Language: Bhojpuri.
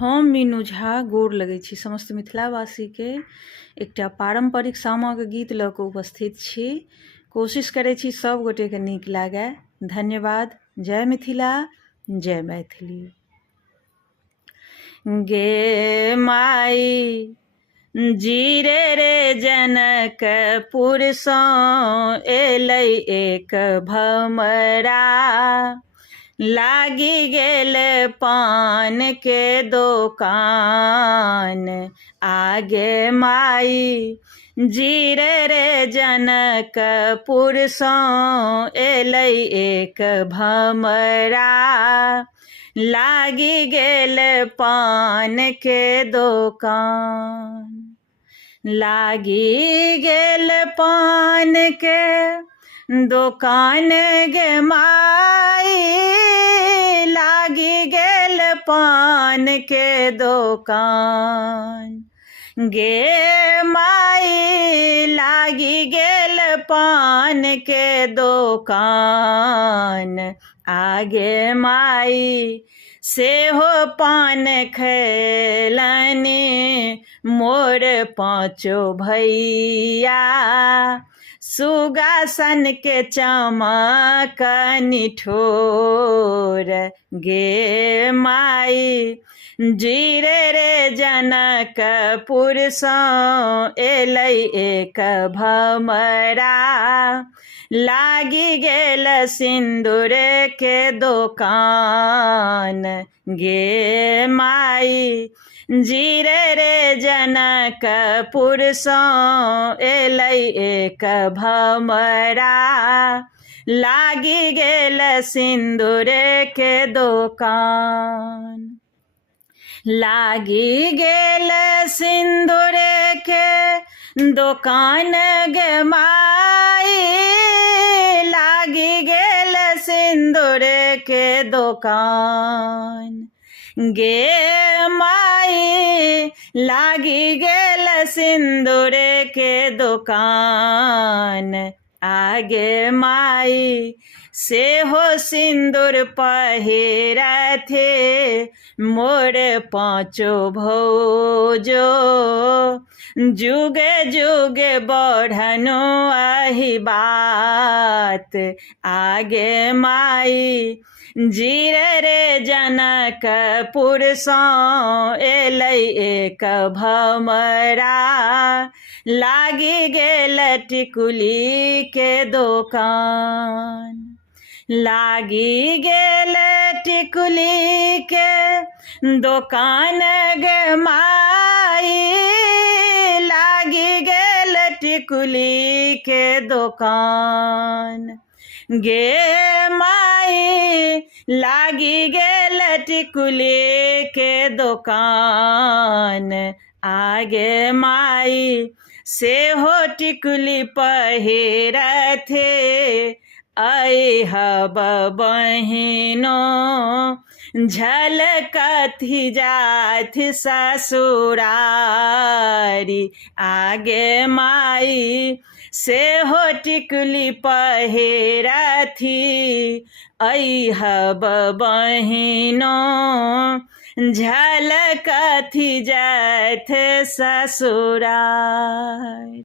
हम मीनू झा गोर लगै छी समस्त मिथिलावासीके एकटा पारम्परिक सामाके गीत लऽ कऽ उपस्थित छी। कोशिश करै छी सब गोटेके नीक लागै। धन्यवाद। जय मिथिला, जय मैथिली। गे माई जीरे रे जनकपुरसँ एलै एक भमरा, लागी गेल पान के दोकान। आगे माई जीरे रे जनकपुरसँ एलै एक भमरा, लागी गेल पान के दोकान। लागी गेल पान के दोकान गे माई, लागी गेल पान के दोकान। गे माई लागी गेल पान के दोकान। आगे माई सेहो पान खैलनि मोर पाँचो भैया, सुगा सन के चमक निठोर। गे माई जीरे रे जनकपुरसँ एलै एक भमरा, लागी गेल सिन्दूर के दोकान। गे माई जीरे रे जनकपुरसँ एलै एक भमरा, लागी गेल सिन्दूर के दोकान। लागी गेल सिन्दूर के दोकान गे माई, लागी गेल सिन्दूर के दोकान। गे माई लागी गेल सिन्दूर के दोकान। आगे माई सेहो सिन्दूर पहिरथे मोर पाँचो भौजो, जुगे जुगे बढ़नु एहि बात। आगे माई जीरे रे जनकपुरसँ एलै एक भमरा, लागी गेल टिकुली के दोकान। लागी गेल टिकुली के दोकान गे माई, लागी गेल टिकुली के दोकान। गे माई लागी गेल टिकुली के दोकान। आगे माई सेहो टिकुली पहिरथे अइहब बहिनो, झलकथि जाथि ससुरारी। आगे माई सेहो टिकुली पहिरथि अइहब बहिनो, झलकथि जाथि ससुरारी।